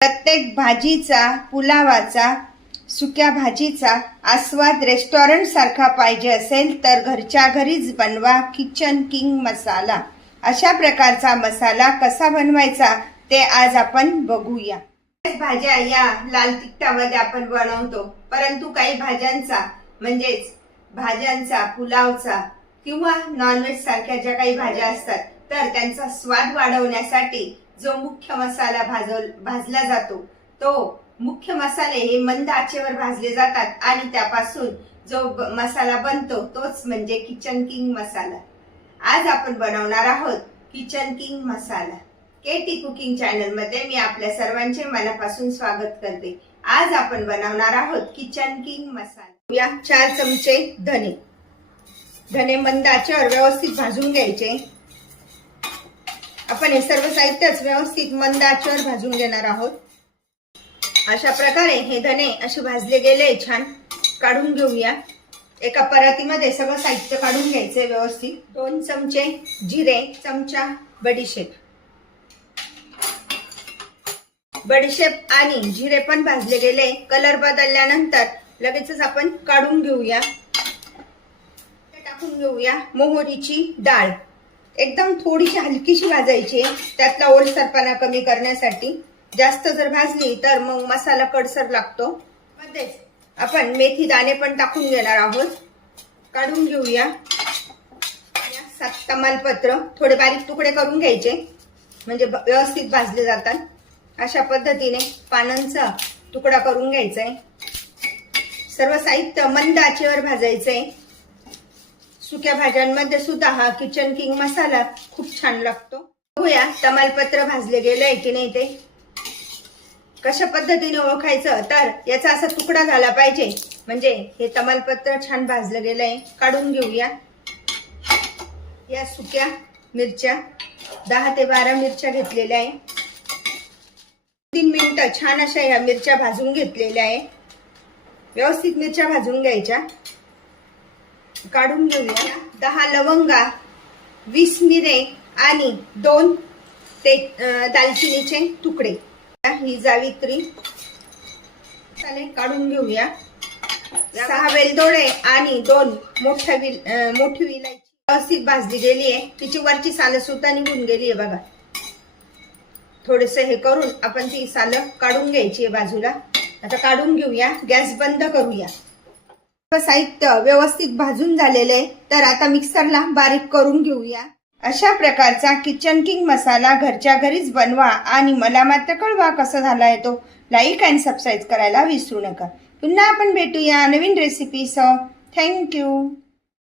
प्रत्येक भाजीचा, पुलावाचा, सुक्या भाजीचा आस्वाद रेस्टॉरंट सारखा पाहिजे असेल तर घरच्या घरीच बनवा किचन किंग मसाला। अशा प्रकारचा मसाला कसा बनवायचा ते आज आपण बघूया। भाज्या या लाल तिखटामध्ये आपण बनवतो, परंतु काही भाज्यांचा म्हणजेच भाज्यांचा, पुलावचा किंवा नॉनव्हेज सारख्या ज्या काही भाज्या असतात तर त्यांचा स्वाद वाढवण्यासाठी जो मुख्य मसाला भाजला जातो तो मुख्य मसाले हे मंद आचेवर भाजले जातात आणि त्यापासून जो मसाला बनतो तोच म्हणजे किचन किंग मसाला। आज आपण बनवणार आहोत किचन किंग मसाला। केटी कुकिंग चॅनल मध्ये मी आपल्या सर्वांचे मनापासून स्वागत करते। आज आपण बनवणार आहोत किचन किंग मसाला। या 4 चमचे धने, धने मंद आचेवर व्यवस्थित भाजून घ्यायचे। आपण हे सर्व साहित्यच व्यवस्थित मंद आचेवर भाजून घेणार आहोत। अशा प्रकारे हे धने असे भाजले गेले छान काढून घेऊया। एका परातीमध्ये सगळं साहित्य काढून घ्यायचे व्यवस्थित। 2 चमचे जिरे, चमचा बडीशेप, बडीशेप आणि जिरे पण भाजले गेले। कलर बदलल्यानंतर लगेचच आपण काढून घेऊया। टाकून घेऊया मोहरीची डाळ, एकदम थोडीशी हलकीशी भाजायची, त्यातला ओलसरपणा कमी करण्यासाठी। जास्त जर भाजली तर मग मसाला कडसर लागतो। मध्येच आपण मेथी दाणे पण टाकून घेणार आहोत। काढून घेऊया। 7 तमालपत्र थोडे बारीक तुकडे करून घ्यायचे म्हणजे व्यवस्थित भाजले जातात। अशा पद्धतीने पानांचा तुकडा करून घ्यायचा आहे। सर्व साहित्य मंद आचेवर भाजायचंय। सुक्या भाज्यांमध्ये सुद्धा हा किचन किंग मसाला खूप छान लागतो। बघूया तमालपत्र भाजले गेलंय की नाही ते। कशा पद्धतीने ओळखायचं तर याचा असा तुकडा झाला पाहिजे म्हणजे हे तमालपत्र छान भाजलं गेलंय। काढून घेऊया। या सुक्या मिरच्या 10 ते 12 मिरच्या घेतलेल्या आहे। 3 मिनिटं छान अशा या मिरच्या भाजून घेतलेल्या आहे। व्यवस्थित मिरच्या भाजून घ्यायच्या। काढून घेऊया। 10 लवंगा, 20 मिरे आणि 2 दालचिनीचे तुकडे, ही जावित्री काढून घेऊया। 6 वेलदोडे आणि 2 मोठी विलायची व्यवस्थित भाजली गेली आहे। तिची वरची सालं सुद्धा निघून गेली आहे बघा। थोडेसे हे करून आपण ती सालं काढून घ्यायची आहे बाजूला। आता काढून घेऊया। गॅस बंद करूया। साहित्य व्यवस्थित भाजून झालेले तर आता मिक्सरला बारीक करून घेऊया। अशा प्रकारचा किचन किंग मसाला घरच्या घरीच बनवा आणि मला मात्र कळवा कसा झालाय तो। लाईक आणि सबस्क्राईब करायला विसरू नका। पुन्हा आपण भेटूया नवीन रेसिपीसह। थँक्यू।